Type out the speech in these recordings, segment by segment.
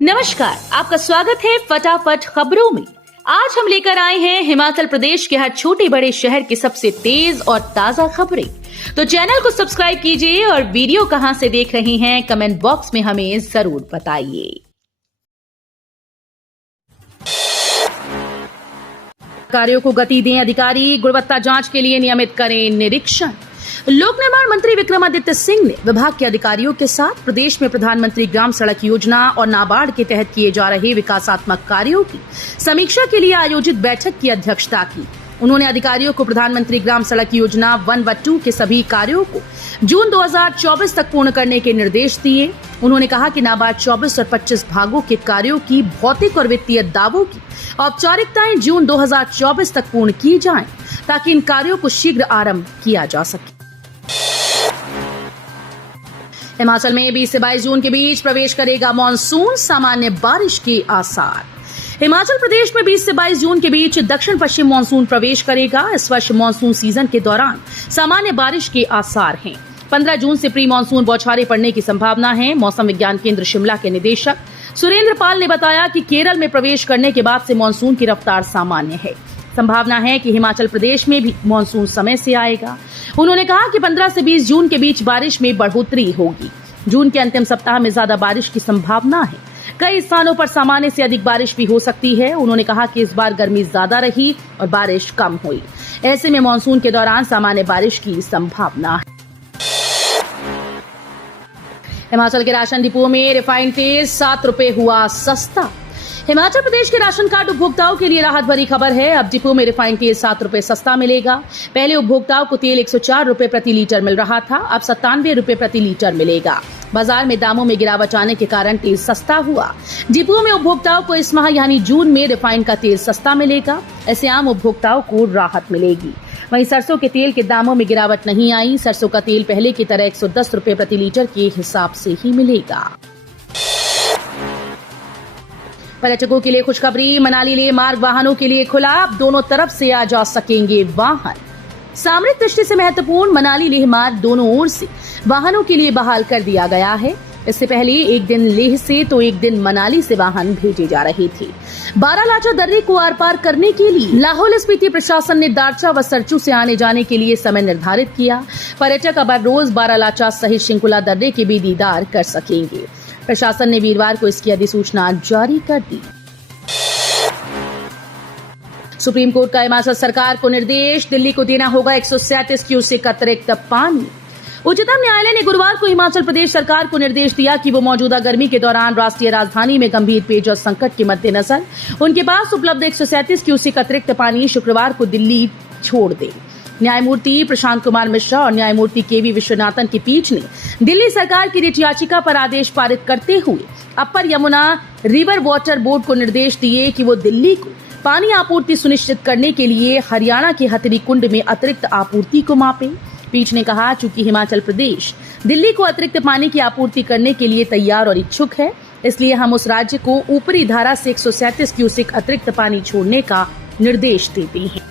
नमस्कार, आपका स्वागत है फटाफट खबरों में। आज हम लेकर आए हैं हिमाचल प्रदेश के हर छोटे बड़े शहर की सबसे तेज और ताजा खबरें। तो चैनल को सब्सक्राइब कीजिए और वीडियो कहां से देख रहे हैं कमेंट बॉक्स में हमें जरूर बताइए। कार्यों को गति दें अधिकारी, गुणवत्ता जांच के लिए नियमित करें निरीक्षण। लोक निर्माण मंत्री विक्रमादित्य सिंह ने विभाग के अधिकारियों के साथ प्रदेश में प्रधानमंत्री ग्राम सड़क योजना और नाबार्ड के तहत किए जा रहे विकासात्मक कार्यों की समीक्षा के लिए आयोजित बैठक की अध्यक्षता की। उन्होंने अधिकारियों को प्रधानमंत्री ग्राम सड़क योजना 1 व 2 के सभी कार्यों को जून 2024 तक पूर्ण करने के निर्देश दिए। उन्होंने कहा कि नाबार्ड 24 और 25 भागों के कार्यों की भौतिक और वित्तीय दावों की औपचारिकताएं जून 2024 तक पूर्ण की जाएं, ताकि इन कार्यों को शीघ्र आरंभ किया जा सके। हिमाचल में 20 से 22 जून के बीच प्रवेश करेगा मॉनसून, सामान्य बारिश के आसार। हिमाचल प्रदेश में 20 से 22 जून के बीच दक्षिण पश्चिम मॉनसून प्रवेश करेगा। इस वर्ष मॉनसून सीजन के दौरान सामान्य बारिश के आसार हैं। 15 जून से प्री मॉनसून बौछारें पड़ने की संभावना है। मौसम विज्ञान केंद्र शिमला के निदेशक सुरेंद्र पाल ने बताया कि केरल में प्रवेश करने के बाद से मॉनसून की रफ्तार सामान्य है। संभावना है कि हिमाचल प्रदेश में भी मॉनसून समय से आएगा। उन्होंने कहा कि 15 से 20 जून के बीच बारिश में बढ़ोतरी होगी। जून के अंतिम सप्ताह में ज्यादा बारिश की संभावना है। कई स्थानों पर सामान्य से अधिक बारिश भी हो सकती है। उन्होंने कहा कि इस बार गर्मी ज्यादा रही और बारिश कम हुई। ऐसे में मॉनसून के दौरान सामान्य बारिश की संभावना है। हिमाचल के राशन डिपों में रिफाइंड तेल 7 रुपए हुआ सस्ता। हिमाचल प्रदेश के राशन कार्ड उपभोक्ताओं के लिए राहत भरी खबर है। अब डिपो में रिफाइंड तेल 7 रुपए सस्ता मिलेगा। पहले उपभोक्ताओं को तेल 104 रुपए प्रति लीटर मिल रहा था, अब 97 रुपए प्रति लीटर मिलेगा। बाजार में दामों में गिरावट आने के कारण तेल सस्ता हुआ। डिपो में उपभोक्ताओं को इस माह यानी जून में रिफाइंड का तेल सस्ता मिलेगा। ऐसे आम उपभोक्ताओं को राहत मिलेगी। वहीं सरसों के तेल के दामों में गिरावट नहीं आई। सरसों का तेल पहले की तरह 110 रुपए प्रति लीटर के हिसाब से ही मिलेगा। पर्यटकों के लिए खुशखबरी, मनाली लेह मार्ग वाहनों के लिए खुला। अब दोनों तरफ से आ जा सकेंगे वाहन। सामरिक दृष्टि से महत्वपूर्ण मनाली लेह मार्ग दोनों ओर से वाहनों के लिए बहाल कर दिया गया है। इससे पहले एक दिन लेह से तो एक दिन मनाली से वाहन भेजे जा रहे थे। बारालाचा दर्रे को आर पार करने के लिए लाहौल स्पीति प्रशासन ने दारचा व सरचू से आने जाने के लिए समय निर्धारित किया। पर्यटक अब रोज बारालाचा सहित शिंकुला दर्रे के भी दीदार कर सकेंगे। प्रशासन ने वीरवार को इसकी अधिसूचना जारी कर दी। सुप्रीम कोर्ट का हिमाचल सरकार को निर्देश, दिल्ली को देना होगा 137 क्यूसेक अतिरिक्त पानी। उच्चतम न्यायालय ने गुरुवार को हिमाचल प्रदेश सरकार को निर्देश दिया कि वो मौजूदा गर्मी के दौरान राष्ट्रीय राजधानी में गंभीर पेयजल संकट के मद्देनजर उनके पास उपलब्ध 137 क्यूसेक अतिरिक्त पानी शुक्रवार को दिल्ली छोड़ दे। न्यायमूर्ति प्रशांत कुमार मिश्रा और न्यायमूर्ति केवी विश्वनाथन की पीठ ने दिल्ली सरकार की रिट याचिका पर आदेश पारित करते हुए अपर यमुना रिवर वाटर बोर्ड को निर्देश दिए कि वो दिल्ली को पानी आपूर्ति सुनिश्चित करने के लिए हरियाणा के हथनी कुंड में अतिरिक्त आपूर्ति को मापे। पीठ ने कहा, चूंकि हिमाचल प्रदेश दिल्ली को अतिरिक्त पानी की आपूर्ति करने के लिए तैयार और इच्छुक है, इसलिए हम उस राज्य को ऊपरी धारा से 137 क्यूसेक अतिरिक्त पानी छोड़ने का निर्देश देते हैं।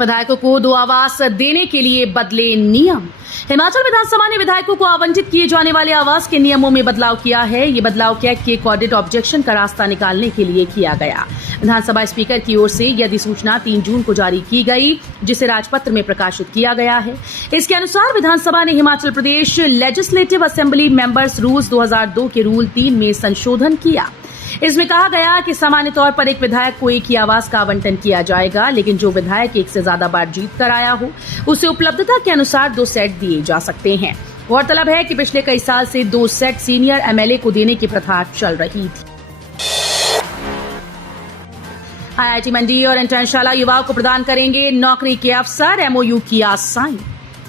विधायकों को 2 आवास देने के लिए बदले नियम। हिमाचल विधानसभा ने विधायकों को आवंटित किए जाने वाले आवास के नियमों में बदलाव किया है। ये बदलाव कैग के ऑडिट ऑब्जेक्शन का रास्ता निकालने के लिए किया गया। विधानसभा स्पीकर की ओर से यह अधिसूचना 3 जून को जारी की गई, जिसे राजपत्र में प्रकाशित किया गया है। इसके अनुसार विधानसभा ने Himachal Pradesh legislative assembly members rules 2002 के रूल 3 में संशोधन किया। इसमें कहा गया कि सामान्य तौर पर एक विधायक को एक ही आवास का आवंटन किया जाएगा, लेकिन जो विधायक एक से ज्यादा बार जीत कर आया हो उसे उपलब्धता के अनुसार 2 सेट दिए जा सकते हैं। गौरतलब है कि पिछले कई साल से 2 सेट सीनियर एमएलए को देने की प्रथा चल रही थी। आईआईटी मंडी और इंटर्नशाला युवाओं को प्रदान करेंगे नौकरी के अवसर, एमओयू किया साइन।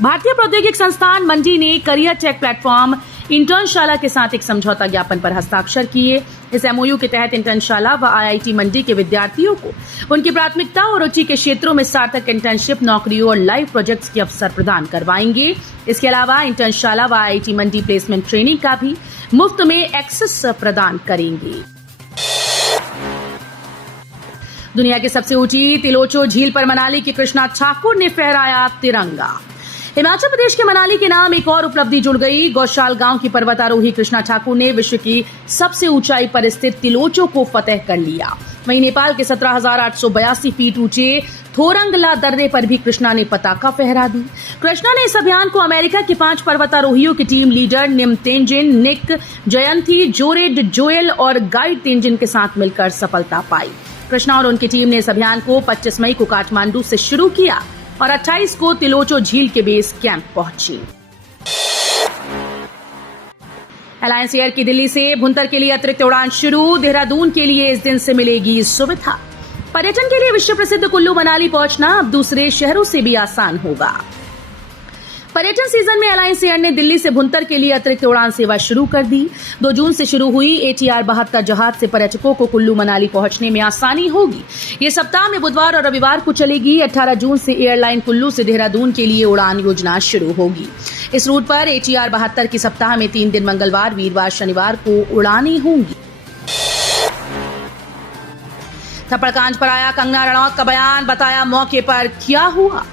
भारतीय प्रौद्योगिक संस्थान मंडी ने करियर टेक प्लेटफॉर्म इंटर्नशाला के साथ एक समझौता ज्ञापन पर हस्ताक्षर किए। इस एमओयू के तहत इंटर्नशाला व आईआईटी मंडी के विद्यार्थियों को उनकी प्राथमिकता और रुचि के क्षेत्रों में सार्थक इंटर्नशिप, नौकरियों और लाइव प्रोजेक्ट्स के अवसर प्रदान करवाएंगे। इसके अलावा इंटर्नशाला व आईआईटी मंडी प्लेसमेंट ट्रेनिंग का भी मुफ्त में एक्सेस प्रदान करेंगे। दुनिया की सबसे ऊंची तिलोचो झील पर मनाली की कृष्णा ठाकुर ने फहराया तिरंगा। हिमाचल प्रदेश के मनाली के नाम एक और उपलब्धि जुड़ गई। गौशाल गांव की पर्वतारोही कृष्णा ठाकुर ने विश्व की सबसे ऊंचाई पर स्थित तिलोचो को फतेह कर लिया। वहीं नेपाल के 17,882 फीट ऊंचे थोरंगला दर्रे पर भी कृष्णा ने पताका फहरा दी। कृष्णा ने इस अभियान को अमेरिका के 5 पर्वतारोहियों की टीम लीडर निम तेंजिन, निक, जयंती, जोरेड, जोएल और गाइड तेंजिन के साथ मिलकर सफलता पाई। कृष्णा और उनकी टीम ने इस अभियान को 25 मई को काठमांडू से शुरू किया और 28 को तिलोचो झील के बेस कैंप पहुंची। एलायंस एयर की दिल्ली से भुंतर के लिए अतिरिक्त उड़ान शुरू। देहरादून के लिए इस दिन से मिलेगी सुविधा। पर्यटन के लिए विश्व प्रसिद्ध कुल्लू मनाली पहुंचना अब दूसरे शहरों से भी आसान होगा। पर्यटन सीजन में एलायंस एयर ने दिल्ली से भुंतर के लिए अतिरिक्त उड़ान सेवा शुरू कर दी। 2 जून से शुरू हुई ATR 72 जहाज से पर्यटकों को कुल्लू मनाली पहुंचने में आसानी होगी। ये सप्ताह में बुधवार और रविवार को चलेगी। 18 जून से एयरलाइन कुल्लू से देहरादून के लिए उड़ान योजना शुरू होगी। इस रूट पर ATR 72 की सप्ताह में 3 दिन मंगलवार, वीरवार, शनिवार को उड़ानें होंगी। थप्पड़ कांड पर आया कंगना रनौत का बयान, बताया मौके पर क्या हुआ।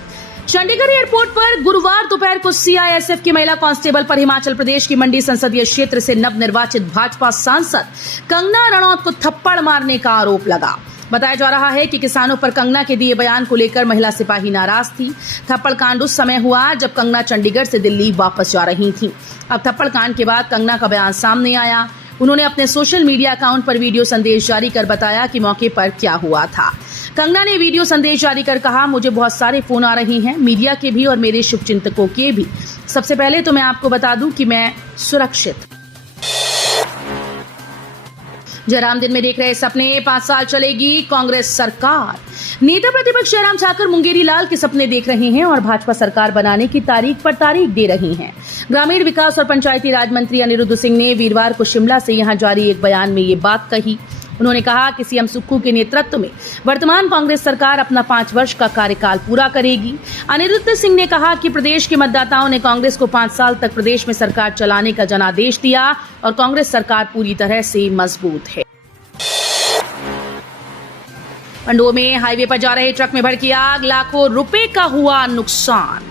चंडीगढ़ एयरपोर्ट पर गुरुवार दोपहर को CISF की महिला कांस्टेबल पर हिमाचल प्रदेश की मंडी संसदीय क्षेत्र से नवनिर्वाचित भाजपा सांसद कंगना रनौत को थप्पड़ मारने का आरोप लगा। बताया जा रहा है कि किसानों पर कंगना के दिए बयान को लेकर महिला सिपाही नाराज थी। थप्पड़ कांड उस समय हुआ जब कंगना चंडीगढ़ से दिल्ली वापस जा रही थी। अब थप्पड़ कांड के बाद कंगना का बयान सामने आया। उन्होंने अपने सोशल मीडिया अकाउंट पर वीडियो संदेश जारी कर बताया कि मौके पर क्या हुआ था। कंगना ने वीडियो संदेश जारी कर कहा, मुझे बहुत सारे फोन आ रहे हैं, मीडिया के भी और मेरे शुभचिंतकों के भी। सबसे पहले तो मैं आपको बता दूं कि मैं सुरक्षित। जयराम दिन में देख रहे सपने, 5 साल चलेगी कांग्रेस सरकार। नेता प्रतिपक्ष जयराम ठाकुर मुंगेरी लाल के सपने देख रहे हैं और भाजपा सरकार बनाने की तारीख पर तारीख दे रहे हैं। ग्रामीण विकास और पंचायती राज मंत्री अनिरुद्ध सिंह ने वीरवार को शिमला से यहां जारी एक बयान में ये बात कही। उन्होंने कहा कि सीएम सुक्खू के नेतृत्व में वर्तमान कांग्रेस सरकार अपना 5 वर्ष का कार्यकाल पूरा करेगी। अनिरुद्ध सिंह ने कहा कि प्रदेश के मतदाताओं ने कांग्रेस को 5 साल तक प्रदेश में सरकार चलाने का जनादेश दिया और कांग्रेस सरकार पूरी तरह से मजबूत है। पंडोह में हाईवे पर जा रहे ट्रक में भड़की आग, लाखों रुपए का हुआ नुकसान।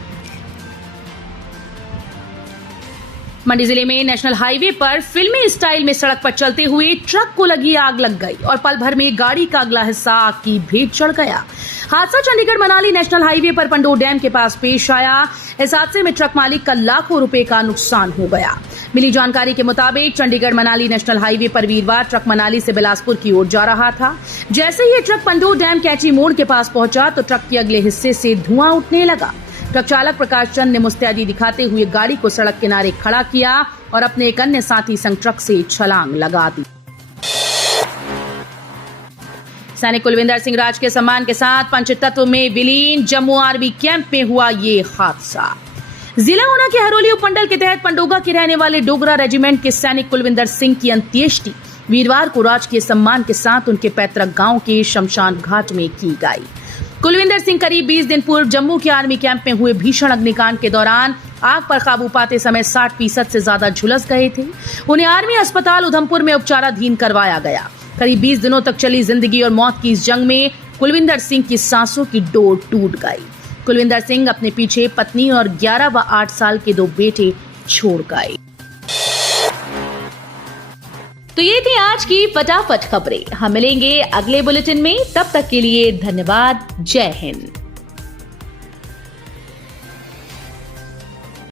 मंडी जिले में नेशनल हाईवे पर फिल्मी स्टाइल में सड़क पर चलते हुए ट्रक को लगी आग लग गई और पल भर में गाड़ी का अगला हिस्सा आग की भेंट चढ़ गया। हादसा चंडीगढ़ मनाली नेशनल हाईवे पर पंडोह डैम के पास पेश आया। इस हादसे में ट्रक मालिक का लाखों रुपए का नुकसान हो गया। मिली जानकारी के मुताबिक चंडीगढ़ मनाली नेशनल हाईवे पर वीरवार ट्रक मनाली से बिलासपुर की ओर जा रहा था। जैसे ही ट्रक पंडोह डैम कैची मोड़ के पास पहुंचा तो ट्रक के अगले हिस्से से धुआं उठने लगा। ट्रक चालक प्रकाश चंद ने मुस्तैदी दिखाते हुए गाड़ी को सड़क किनारे खड़ा किया और अपने एक अन्य साथी संग ट्रक से छलांग लगा दी। सैनिक कुलविंदर सिंह राज के सम्मान के साथ पंचतत्व में विलीन, जम्मू आर्मी कैंप में हुआ ये हादसा। जिला ऊना के हरोली उपमंडल के तहत पंडोगा के रहने वाले डोगरा रेजिमेंट के सैनिक कुलविंदर सिंह की अंत्येष्टि वीरवार को राजकीय सम्मान के साथ उनके पैतृक गांव के शमशान घाट में की गई। कुलविंदर सिंह करीब 20 दिन पूर्व जम्मू के आर्मी कैंप में हुए भीषण अग्निकांड के दौरान आग पर काबू पाते समय 60% से ज्यादा झुलस गए थे। उन्हें आर्मी अस्पताल उधमपुर में उपचाराधीन करवाया गया। करीब 20 दिनों तक चली जिंदगी और मौत की इस जंग में कुलविंदर सिंह की सांसों की डोर टूट गई। कुलविंदर सिंह अपने पीछे पत्नी और 11 व 8 साल के 2 बेटे छोड़ गए। तो ये थी आज की फटाफट खबरें। हम मिलेंगे अगले बुलेटिन में, तब तक के लिए धन्यवाद। जय हिंद।